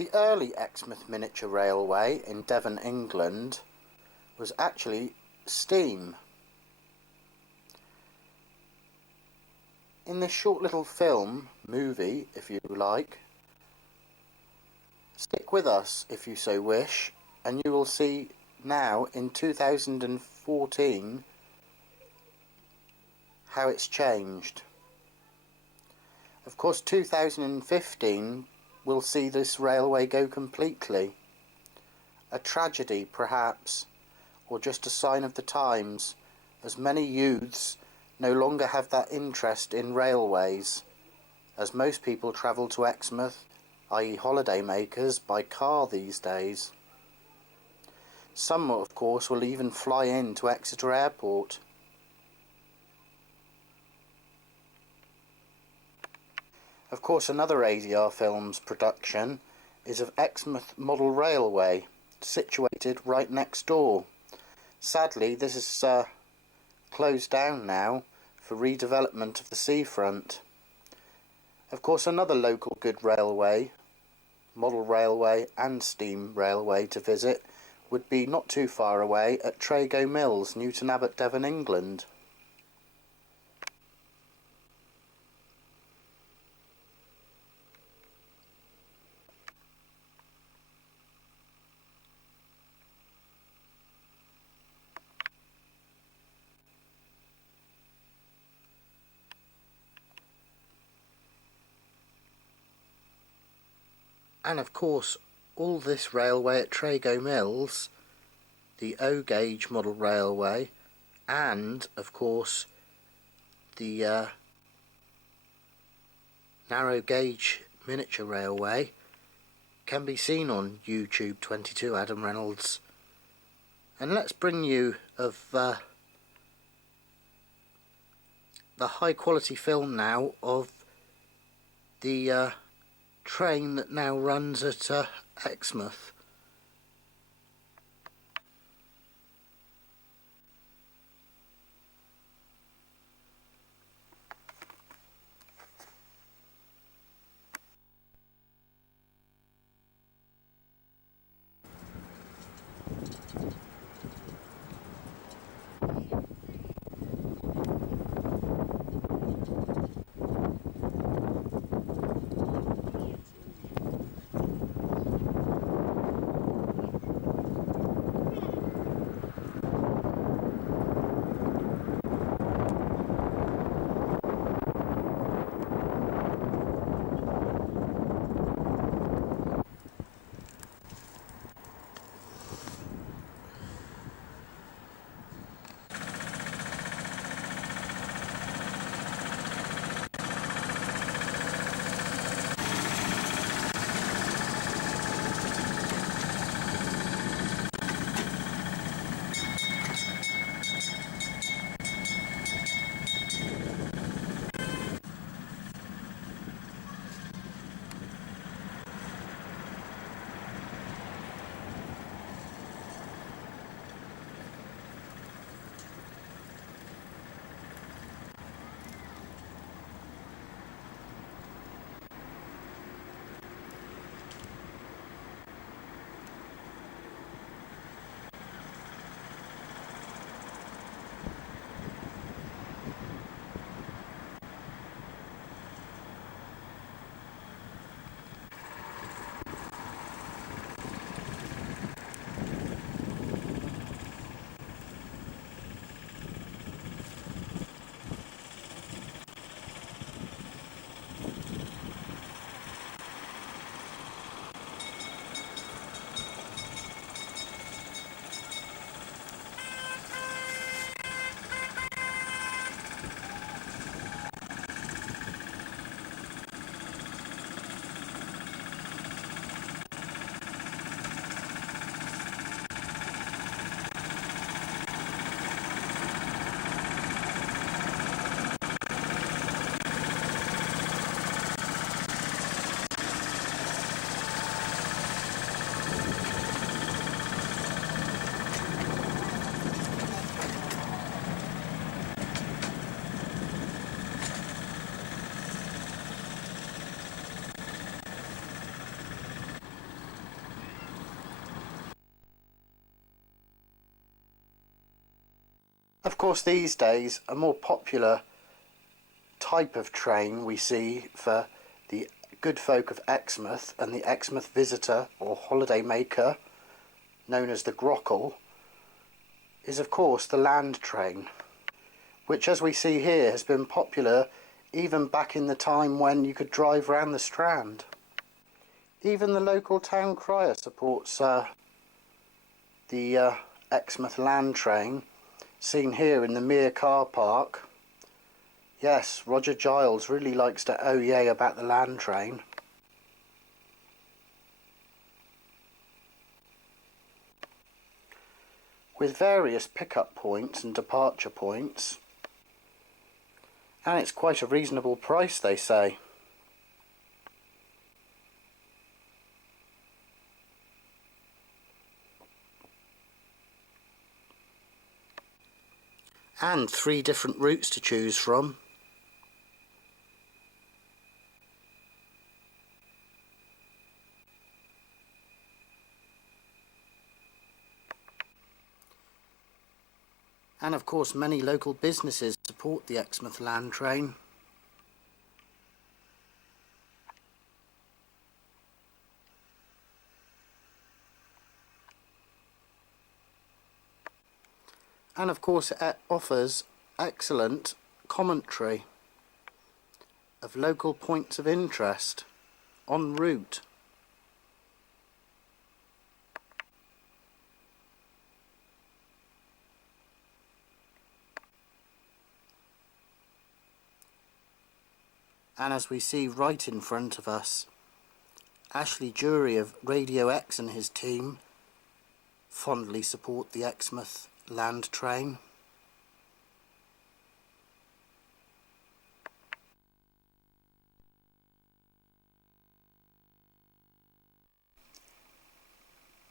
The early Exmouth miniature railway in Devon, England was actually steam. In this short little movie, if you like, stick with us if you so wish, and you will see now in 2014 how it's changed. Of course 2015 will see this railway go completely. A tragedy perhaps, or just a sign of the times, as many youths no longer have that interest in railways, as most people travel to Exmouth, i.e. holiday makers, by car these days. Some of course will even fly in to Exeter Airport. Of course another ADR Films production is of Exmouth Model Railway, situated right next door. Sadly this is closed down now for redevelopment of the seafront. Of course another local good railway, model railway and steam railway to visit would be not too far away at Trago Mills, Newton Abbot, Devon, England. And of course all this railway at Trago Mills, the O gauge model railway, and of course the narrow gauge miniature railway can be seen on YouTube 22 Adam Reynolds. And let's bring you of the high quality film now of the train that now runs at Exmouth. Of course, these days a more popular type of train we see for the good folk of Exmouth and the Exmouth visitor or holiday maker, known as the Grockle, is of course the land train, which, as we see here, has been popular even back in the time when you could drive round the Strand. Even the local town crier supports the Exmouth land train, seen here in the Mere car park. Yes, Roger Giles really likes to oh yay about the land train. With various pickup points and departure points, and it's quite a reasonable price, they say. And 3 different routes to choose from. And of course many local businesses support the Exmouth land train. And of course it offers excellent commentary of local points of interest en route. And as we see right in front of us, Ashley Jury of Radio X and his team fondly support the Exmouth land train.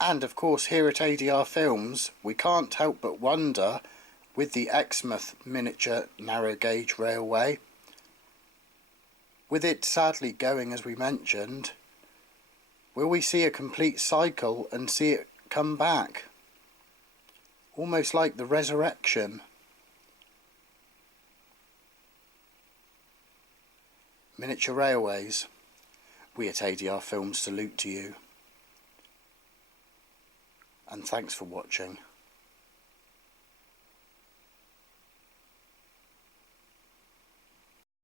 And of course here at ADR Films we can't help but wonder, with the Exmouth miniature narrow gauge railway, with it sadly going as we mentioned, will we see a complete cycle and see it come back? Almost like the resurrection. Miniature railways, we at ADR Films salute to you. And thanks for watching.